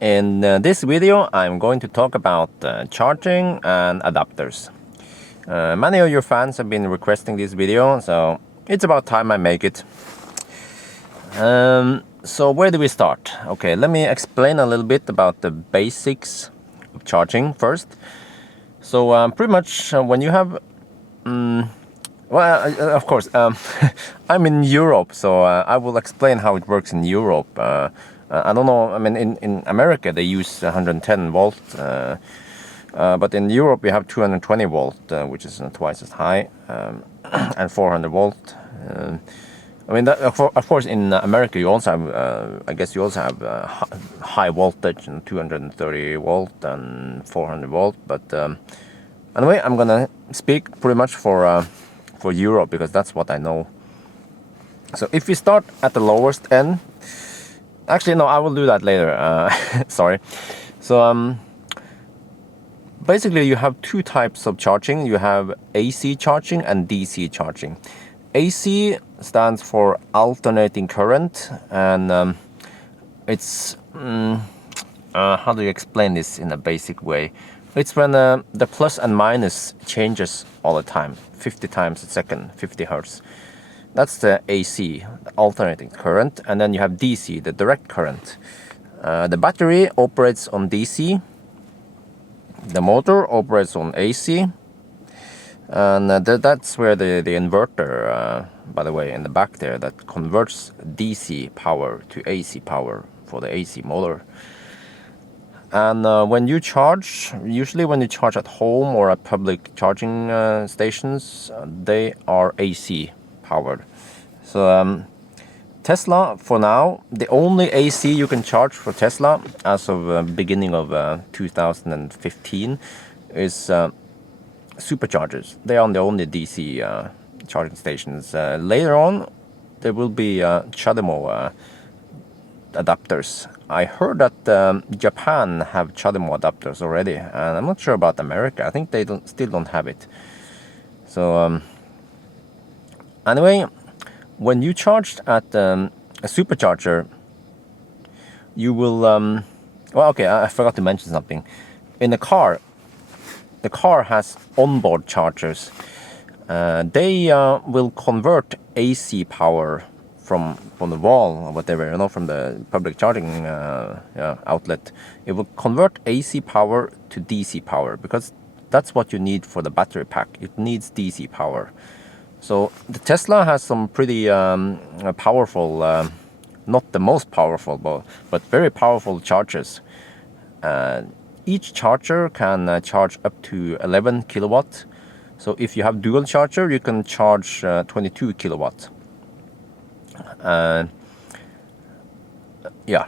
In this video, I'm going to talk about charging and adapters. Many of your fans have been requesting this video, so it's about time I make it. So where do we start? Okay, let me explain a little bit about the basics of charging first. So pretty much when you have of course, I'm in Europe, so I will explain how it works in Europe. I don't know, I mean, in America they use 110 volt, but in Europe we have 220 volt, which is twice as high, and 400 volt. I mean, of course, in America you also have, I guess you also have high voltage and 230 volt and 400 volt, but anyway, I'm gonna speak pretty much for Europe because that's what I know. So if we start at the lowest end, actually no, I will do that later. Sorry. So basically you have two types of charging. You have AC charging and DC charging. AC stands for alternating current, and it's how do you explain this in a basic way? It's when the plus and minus changes all the time, 50 times a second, 50 hertz. That's the AC, the alternating current. And then you have DC, the direct current. The battery operates on DC. The motor operates on AC. And that's where the inverter, by the way, in the back there, that converts DC power to AC power for the AC motor. And when you charge, usually when you charge at home or at public charging stations, they are AC powered. So Tesla, for now, the only AC you can charge for Tesla as of beginning of 2015 is Superchargers. They are the only DC charging stations. Later on, there will be CHAdeMO adapters. I heard that Japan have CHAdeMO adapters already, and I'm not sure about America. I think they still don't have it. So anyway, when you charge at a supercharger, you will well, okay, I forgot to mention something. In the car has onboard chargers. They will convert AC power from the wall or whatever, from the public charging outlet. It will convert AC power to DC power because that's what you need for the battery pack. It needs DC power. So the Tesla has some pretty powerful, not the most powerful, but very powerful chargers. Each charger can charge up to 11 kilowatt. So if you have dual charger, you can charge 22 kilowatt. Yeah.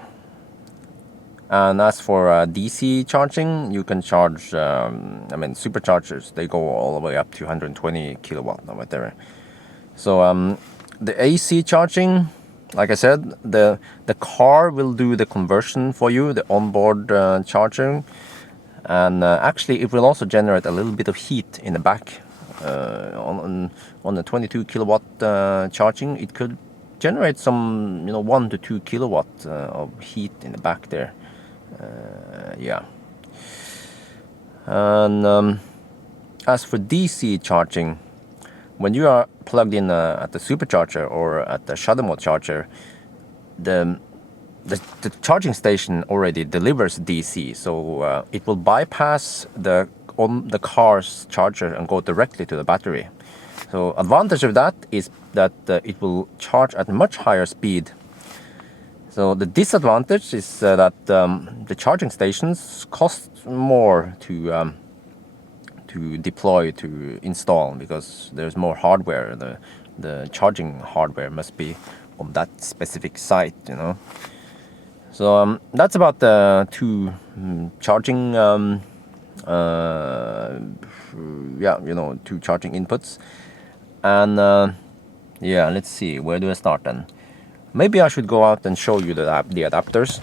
And as for DC charging, you can charge, I mean, superchargers, they go all the way up to 120 kilowatt or whatever. So the AC charging, like I said, the car will do the conversion for you, the onboard charging. And actually, it will also generate a little bit of heat in the back. On the 22 kilowatt charging, it could generate some, 1 to 2 kilowatt of heat in the back there. Yeah. And as for DC charging, when you are plugged in at the supercharger or at the CHAdeMO charger, the charging station already delivers DC, so it will bypass the car's charger and go directly to the battery. So advantage of that is that it will charge at much higher speed. So the disadvantage is that the charging stations cost more to deploy, to install, because there's more hardware. The charging hardware must be on that specific site, So that's about the two charging, two charging inputs. And yeah, let's see, where do I start then? Maybe I should go out and show you the adapters.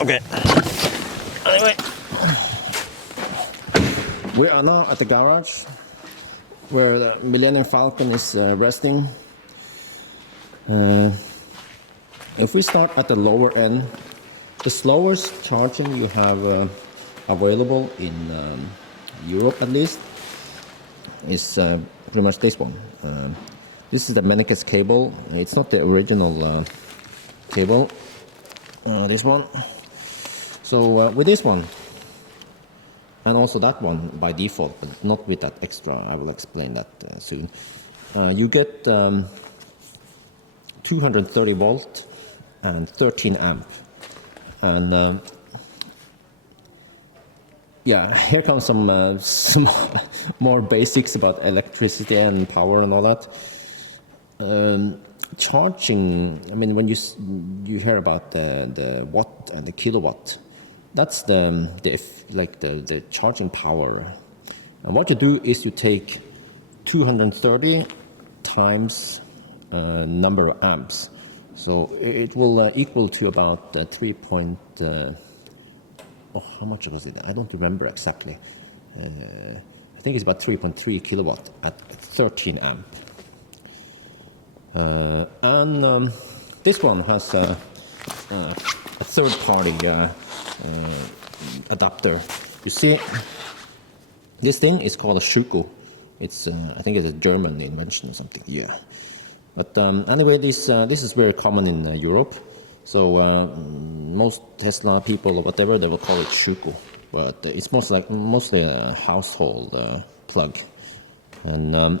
Okay. Anyway, we are now at the garage where the Millennium Falcon is resting. If we start at the lower end, The slowest charging you have available in Europe, at least, is pretty much this one. This is the Mennekes cable. It's not the original cable. This one. So with this one, and also that one by default, but not with that extra. I will explain that soon. You get 230 volt and 13 amp. And yeah, here comes some more basics about electricity and power and all that. Charging, I mean, when you hear about the watt and the kilowatt, that's the charging power. And what you do is you take 230 times number of amps. So it will equal to about 3 point, how much was it? I don't remember exactly. I think it's about 3.3 kilowatt at 13 amp. And this one has a third-party adapter. You see, this thing is called a Schuko. It's I think it's a German invention or something. Yeah. But anyway, this is very common in Europe. So most Tesla people or whatever, they will call it Schuko. But it's mostly a household plug. And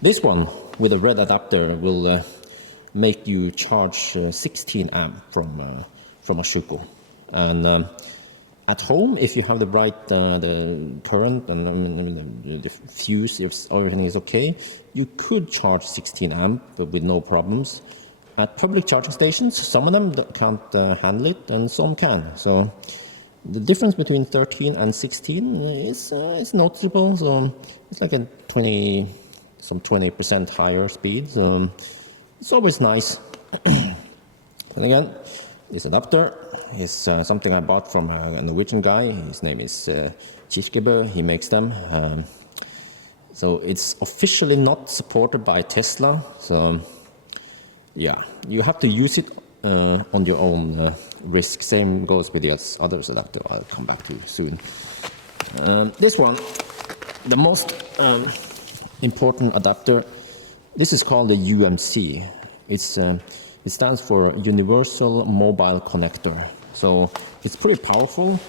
this one with a red adapter will make you charge 16 amp from a Schuko. And at home, if you have the right the current and the fuse, if everything is okay, you could charge 16 amp with no problems. At public charging stations, some of them can't handle it, and some can. So the difference between 13 and 16 is noticeable. So it's like a 20% higher speed. So it's always nice. And again, this adapter is something I bought from a Norwegian guy. His name is CHAdeMO. He makes them. So it's officially not supported by Tesla. So yeah, you have to use it on your own risk. Same goes with the others adapter I'll come back to soon. This one, the most important adapter, this is called the UMC. It stands for Universal Mobile Connector. So it's pretty powerful.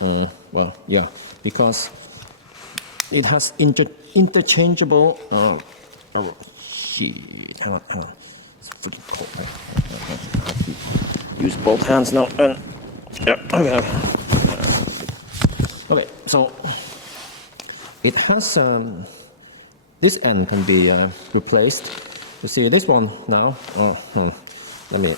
Well, yeah, because it has interchangeable. Oh shit! Hang on. It's freaking cold. Right? I have to use both hands now. Yeah. Okay. So it has this end can be replaced. You see this one now. Let me.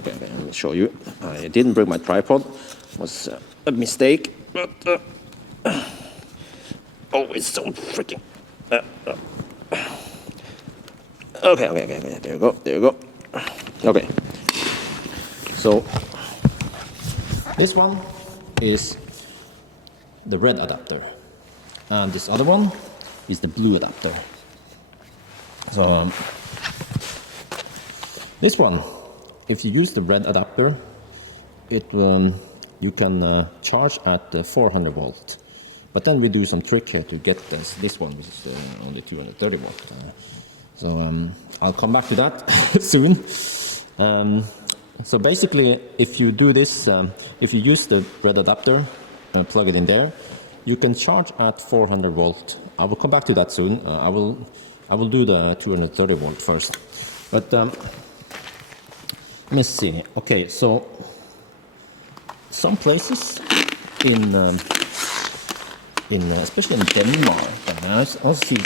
Okay, let me show you. I didn't bring my tripod. It was a mistake. But it's so freaking. Okay. There you go. Okay. So this one is the red adapter, and this other one is the blue adapter. So this one, if you use the red adapter, you can charge at 400 volt. But then we do some trick here to get this one, which is only 230 volt. So I'll come back to that soon. So basically, if you do this, if you use the red adapter, plug it in there, you can charge at 400 volt. I will come back to that soon. I will do the 230 volt first. But let me see. Okay, so some places in especially in Denmark, I also see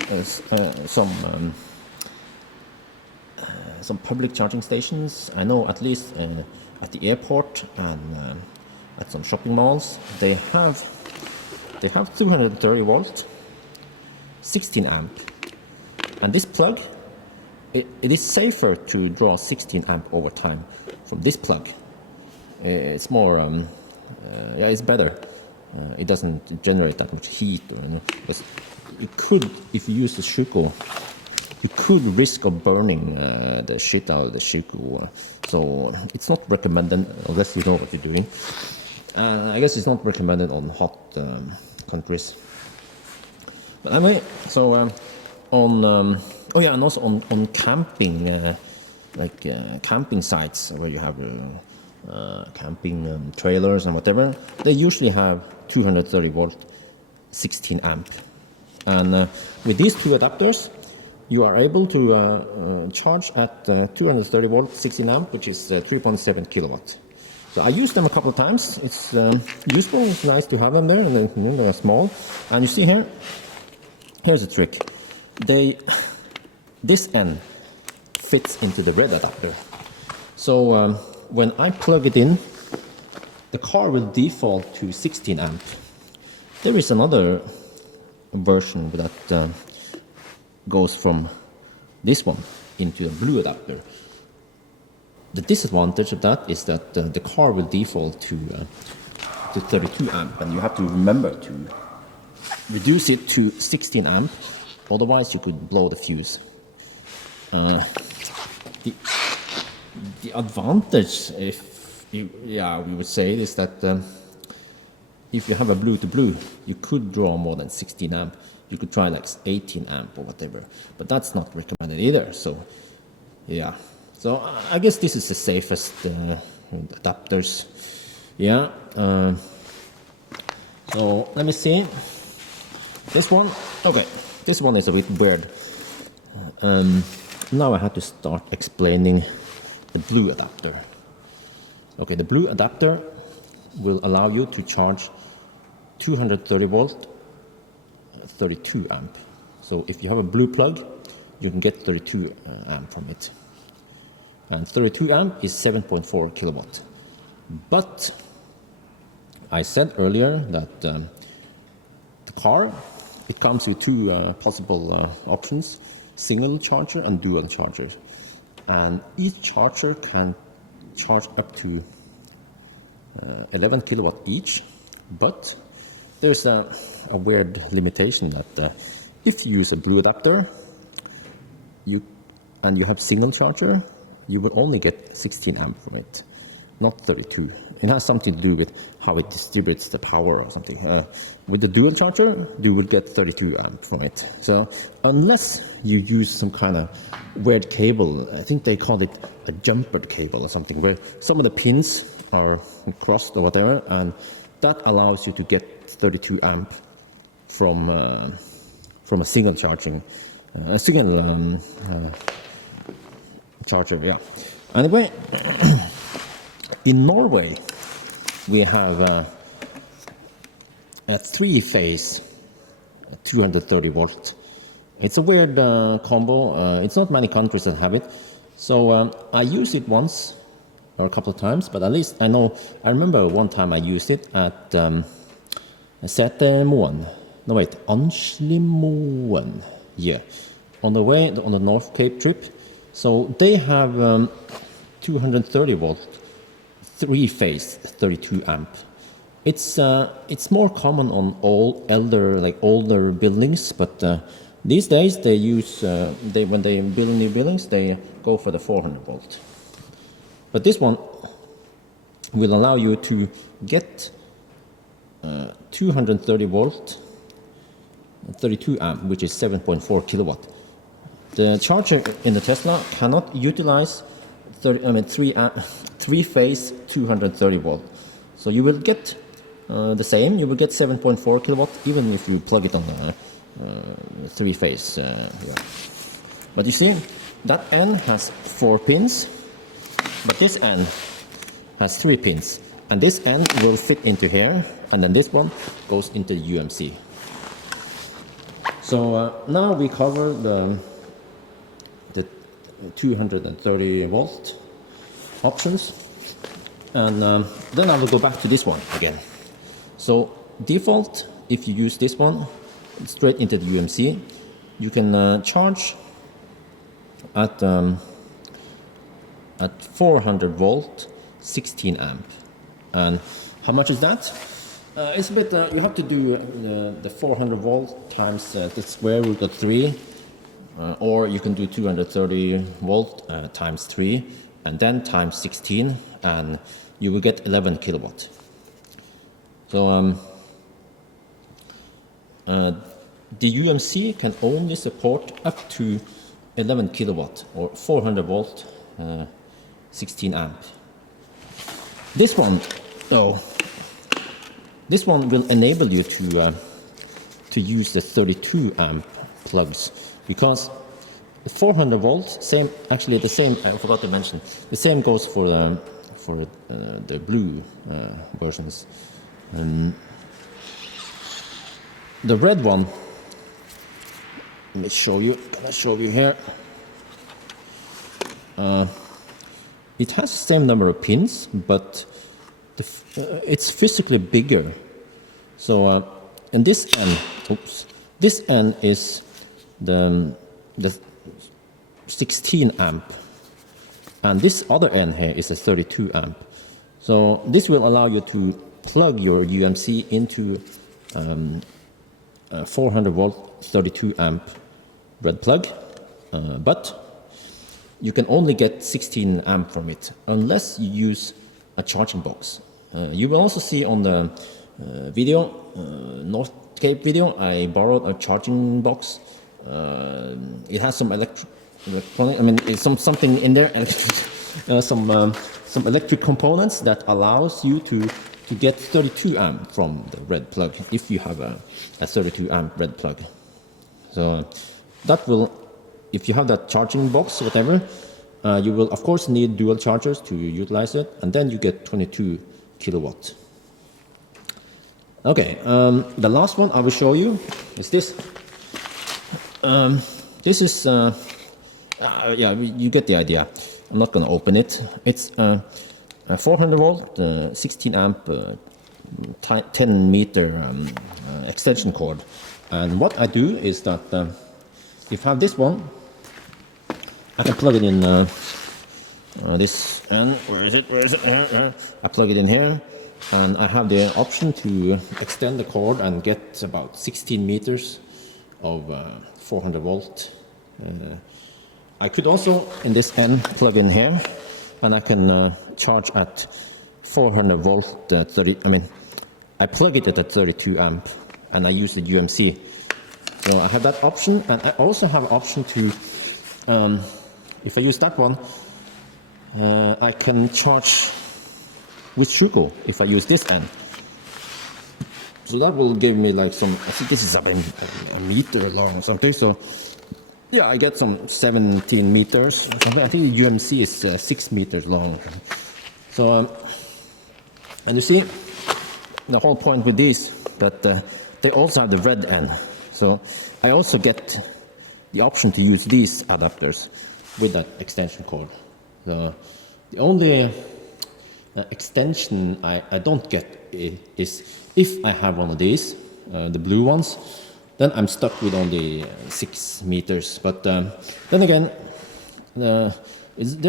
some public charging stations. I know at least at the airport and at some shopping malls, they have 230 volt, 16 amp, and this plug, it is safer to draw 16 amp over time from this plug. It's more, yeah, it's better. It doesn't generate that much heat, because you could, if you use the Schuko, you could risk of burning the shit out of the Schuko. So it's not recommended unless you know what you're doing. I guess it's not recommended on hot countries. But anyway, so on oh yeah, and also on camping, camping sites where you have camping trailers and whatever, they usually have 230 volt, 16 amp, and with these two adapters, you are able to charge at 230 volt, 16 amp, which is 3.7 kilowatt. So I used them a couple of times. It's useful. It's nice to have them there, and then they're small. And you see here, here's a trick. This end fits into the red adapter. So when I plug it in, the car will default to 16 amp. There is another version that goes from this one into the blue adapter. The disadvantage of that is that the car will default to 32 amp, and you have to remember to reduce it to 16 amp, otherwise you could blow the fuse. The advantage, we would say, is that if you have a blue to blue, you could draw more than 16 amp. You could try like 18 amp or whatever, but that's not recommended either. So yeah, so I guess this is the safest adapters. Yeah. So let me see. This one, okay, this one is a bit weird. Now I have to start explaining the blue adapter. Okay, the blue adapter will allow you to charge 230 volt, 32 amp. So if you have a blue plug, you can get 32 amp from it. And 32 amp is 7.4 kilowatt. But I said earlier that the car, it comes with two possible options: single charger and dual charger. And each charger can charge up to 11 kilowatt each, but there's a weird limitation that if you use a blue adapter and you have single charger, you will only get 16 amp from it, not 32. It has something to do with how it distributes the power or something. With the dual charger, you will get 32 amp from it. So unless you use some kind of weird cable, I think they call it a jumper cable or something, where some of the pins are crossed or whatever, and that allows you to get 32 amp from a single charging, charger. Yeah. Anyway, in Norway, we have a three-phase 230 volt. It's a weird combo. It's not many countries that have it. So I used it once or a couple of times, but at least I remember one time I used it at CHAdeMO. No, wait, Anslimoen. Yeah. On the way, on the North Cape trip. So they have 230 volt, three-phase 32 amp. It's more common on older buildings, but these days they use when they build new buildings, they go for the 400 volt. But this one will allow you to get 230 volt, 32 amp, which is 7.4 kilowatt. The charger in the Tesla cannot utilize three-phase 230 volt. So you will get the same. You will get 7.4 kilowatt even if you plug it on the three-phase. But you see, that end has 4 pins, but this end has 3 pins, and this end will fit into here, and then this one goes into the UMC. So now we cover the 230 volt options, and then I will go back to this one again. So default, if you use this one straight into the UMC, you can charge at 400 volt, 16 amp. And how much is that? It's a bit, you have to do the 400 volt times the square root of 3, or you can do 230 volt times 3 and then times 16, and you will get 11 kilowatt. So the UMC can only support up to 11 kilowatt or 400 volt 16 amp. This one though, this one will enable you to use the 32 amp plugs, because the 400 volts, same, actually the same, I forgot to mention, the same goes for the blue versions. The red one, let me show you, can I show you here? It has the same number of pins, but it's physically bigger. So, and this end, oops, this end is the 16 amp, and this other end here is a 32 amp. So this will allow you to plug your UMC into 400 volt 32 amp red plug, but you can only get 16 amp from it unless you use a charging box. You will also see on the video, North Cape video, I borrowed a charging box. It has some electronic, I mean, it's something in there, some electric components that allows you to get 32 amp from the red plug if you have a 32 amp red plug. So that will, if you have that charging box, whatever, you will of course need dual chargers to utilize it, and then you get 22 kilowatt. Okay, the last one I will show you is this. This is, yeah, you get the idea. I'm not going to open it. It's a 400 volt, 16 amp, 10 meter extension cord. And what I do is that if I have this one, I can plug it in this end. Where is it? Where is it? I plug it in here, and I have the option to extend the cord and get about 16 meters of 400 volt. I could also, in this end, plug in here, and I can charge at 400 volt. I plug it at a 32 amp, and I use the UMC. So I have that option, and I also have an option to, if I use that one, I can charge with Schuko if I use this end. So that will give me like some, I think this is a meter long or something. So yeah, I get some 17 meters or something. I think the UMC is 6 meters long. So, and you see, the whole point with these, that they also have the red end. So I also get the option to use these adapters with that extension cord. The only extension I don't get is if I have one of these, the blue ones, then I'm stuck with only 6 meters. But then again, there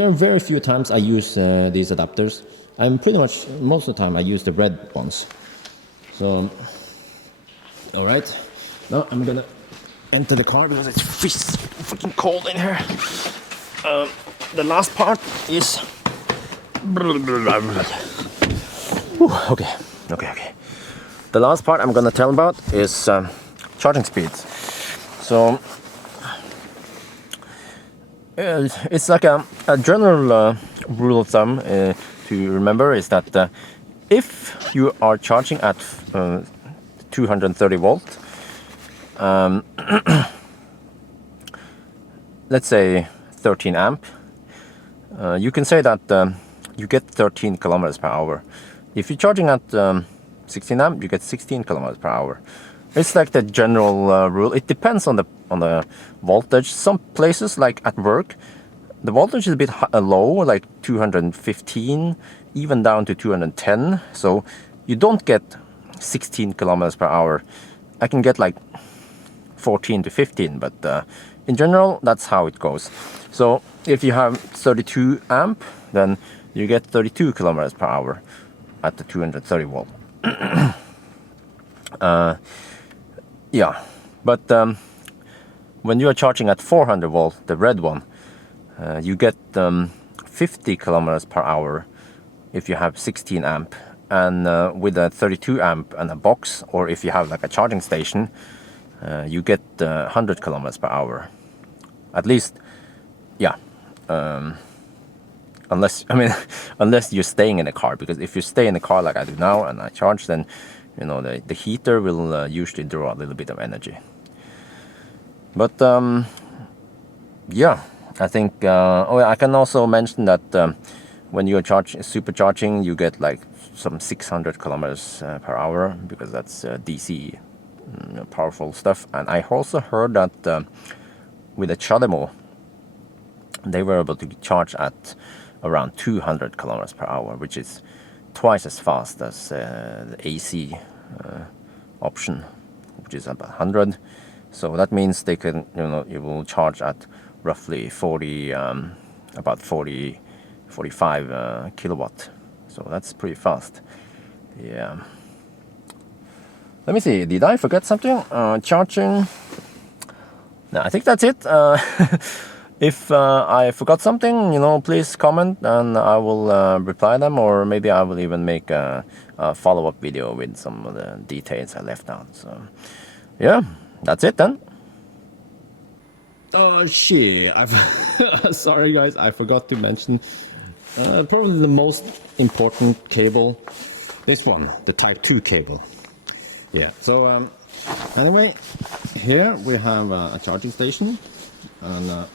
are very few times I use these adapters. I'm pretty much, most of the time I use the red ones. So, all right, now I'm gonna enter the car because it's freaking cold in here. The last part is, okay. The last part I'm gonna tell about is charging speeds. So it's like a general rule of thumb to remember is that if you are charging at 230 volt, let's say 13 amp, you can say that you get 13 kilometers per hour. If you're charging at 16 amp, you get 16 kilometers per hour. It's like the general rule. It depends on the voltage. Some places, like at work, the voltage is a bit low, like 215, even down to 210. So you don't get 16 kilometers per hour. I can get like 14 to 15, but in general, that's how it goes. So if you have 32 amp, then you get 32 kilometers per hour at the 230 volt. Yeah, but when you are charging at 400 volt, the red one, you get 50 kilometers per hour if you have 16 amp, and with a 32 amp and a box, or if you have like a charging station, you get 100 kilometers per hour, at least. Yeah, unless unless you're staying in the car, because if you stay in the car like I do now and I charge, then the heater will usually draw a little bit of energy. But yeah, I think I can also mention that when you're supercharging, you get like some 600 kilometers per hour, because that's DC powerful stuff. And I also heard that with the CHAdeMO, they were able to charge at around 200 kilometers per hour, which is twice as fast as the AC option, which is about 100. So that means they can, you will charge at roughly 45 kilowatt. So that's pretty fast. Yeah. Let me see. Did I forget something? Charging. No, I think that's it. If I forgot something, please comment and I will reply them, or maybe I will even make a follow-up video with some of the details I left out. So, yeah, that's it then. Oh shit! Sorry guys, I forgot to mention probably the most important cable. This one, the Type 2 cable. Yeah. So anyway, here we have a charging station, and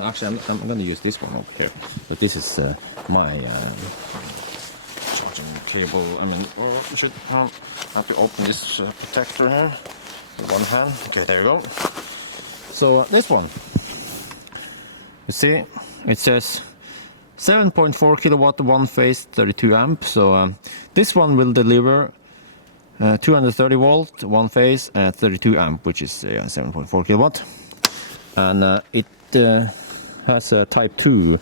actually I'm going to use this one over here. But this is my charging cable. I should have to open this protector here with one hand. Okay, there you go. So this one, you see, it says 7.4 kilowatt one phase, 32 amp. So this one will deliver 230 volt one phase at 32 amp, which is 7.4 kilowatt. And it has a Type 2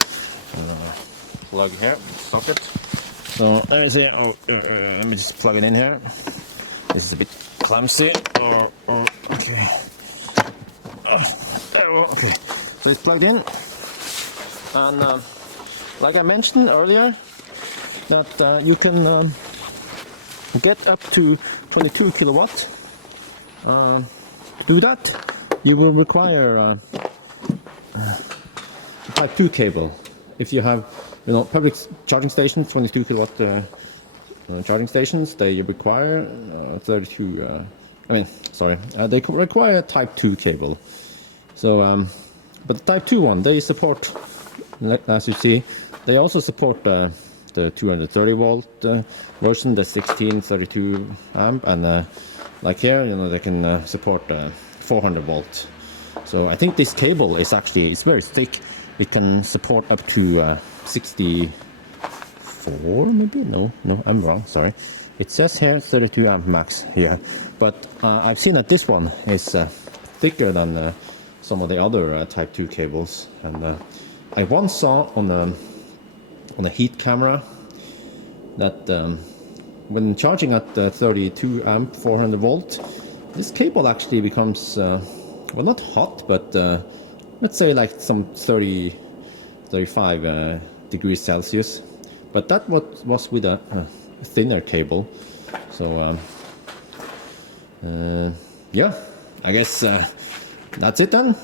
plug here, socket. So let me see. Let me just plug it in here. This is a bit clumsy. Okay. There we go. Okay. So it's plugged in, and like I mentioned earlier, that you can get up to 22 kilowatt. To do that, you will require a Type 2 cable. If you have, public charging stations, 22 kilowatt charging stations, they require 32. They require a Type 2 cable. So, but the Type 2 one, they support, as you see, they also support the 230 volt version, the 16, 32 amp, and like here, they can support 400 volt. So I think this cable is actually, it's very thick. It can support up to 64 maybe? No, I'm wrong, sorry. It says here 32 amp max here, but I've seen that this one is thicker than some of the other Type 2 cables. And I once saw on a heat camera that when charging at 32 amp 400 volt, this cable actually becomes well, not hot, but let's say like some 35 degrees Celsius. But that was with a thinner cable. So yeah, I guess that's it then.